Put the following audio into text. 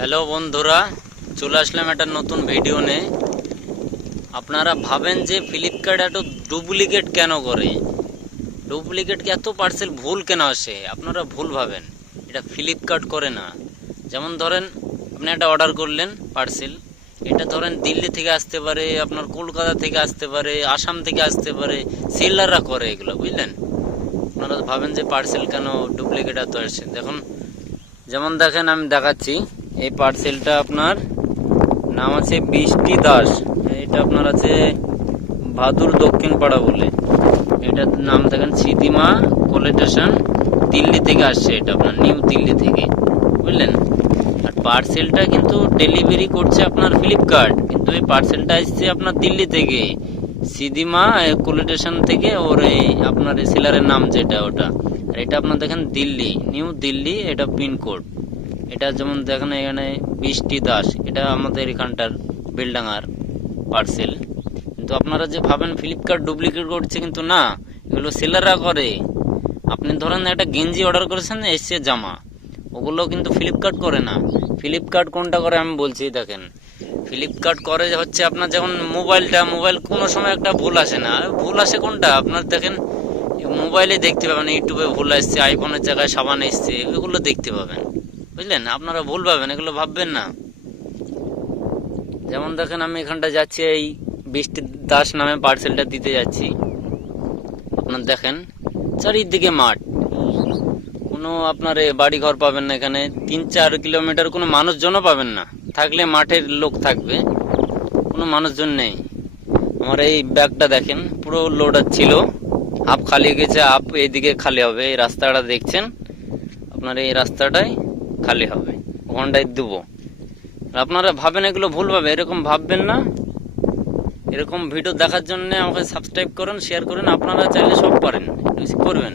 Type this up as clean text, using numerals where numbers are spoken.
Hello বন্ধুরা, চলে আসলাম একটা নতুন ভিডিও নিয়ে। আপনারা ভাবেন যে ফ্লিপকার্ট এত ডুপ্লিকেট কেন করে, ডুপ্লিকেট এত পার্সেল ভুল কেন আসে? আপনারা ভুল ভাবেন, এটা ফ্লিপকার্ট করে না। যেমন ধরেন আপনি একটা অর্ডার করলেন পার্সেল, এটা ধরেন দিল্লি থেকে আসতে পারে, আপনার কলকাতা থেকে আসতে পারে, আসাম থেকে আসতে পারে, সেলাররা করে এগুলো, বুঝলেন? আপনারা ভাবেন যে পার্সেল কেন ডুপ্লিকেট এত আসে। যেমন দেখেন, আমি দেখাচ্ছি। এই পার্সেলটা আপনার নাম আছে বৃষ্টি দাস। এটা আপনার আছে ভাদুর দক্ষিণ পাড়া বলে। এটার নাম দেখেন সিদিমা কোলেটেশন, দিল্লি থেকে আসছে। এটা আপনার নিউ দিল্লি থেকে, বুঝলেন? আর পার্সেলটা কিন্তু ডেলিভারি করছে আপনার ফ্লিপকার্ট, কিন্তু এই পার্সেলটা আসছে আপনার দিল্লি থেকে, সিদিমা কোলেটেশন থেকে। ওর এই আপনার সেলারের নাম যেটা ওটা। আর এটা আপনার দেখেন দিল্লি, নিউ দিল্লি, এটা পিনকোড। এটা যেমন দেখেন এখানে বৃষ্টি দাস, এটা আমাদের এখানটার বেলডাঙ্গার পার্সেল। কিন্তু আপনারা যে ভাবেন ফ্লিপকার্ট ডুপ্লিকেট করছে, কিন্তু না, এগুলো সেলাররা করে। আপনি ধরেন একটা গেঞ্জি অর্ডার করেছেন, এসছে জামা, ওগুলো কিন্তু ফ্লিপকার্ট করে না। ফ্লিপকার্ট কোনটা করে আমি বলছি, দেখেন। ফ্লিপকার্ট করে হচ্ছে আপনার যখন মোবাইল কোনো সময় একটা ভুল আসে না, ভুল আসে কোনটা আপনার দেখেন মোবাইলে দেখতে পাবেন, ইউটিউবে ভুল আসছে, আইফোনের জায়গায় সাবান এসছে, ওইগুলো দেখতে পাবেন, বুঝলেন? আপনারা ভুল পাবেন, এগুলো ভাববেন না। যেমন দেখেন আমি এখানটা যাচ্ছি, এই বৃষ্টি দাস নামে পার্সেলটা দিতে যাচ্ছি। আপনার দেখেন চারিদিকে মাঠ, কোনো আপনার বাড়ি ঘর পাবেন না এখানে। 3-4 কিলোমিটার কোনো মানুষজনও পাবেন না, থাকলে মাঠের লোক থাকবে, কোনো মানুষজন নেই। আমার এই ব্যাগটা দেখেন পুরো লোড ছিল, হাফ খালি গেছে, হাফ এইদিকে খালি হবে। এই রাস্তাটা দেখছেন, আপনার এই রাস্তাটাই খালি হবে, ওখানটায় দেবো। আপনারা ভাবেন এগুলো ভুল ভাবে, এরকম ভাববেন না। এরকম ভিডিও দেখার জন্য আমাকে সাবস্ক্রাইব করুন, শেয়ার করুন। আপনারা চাইলে সব পারেন, করবেন।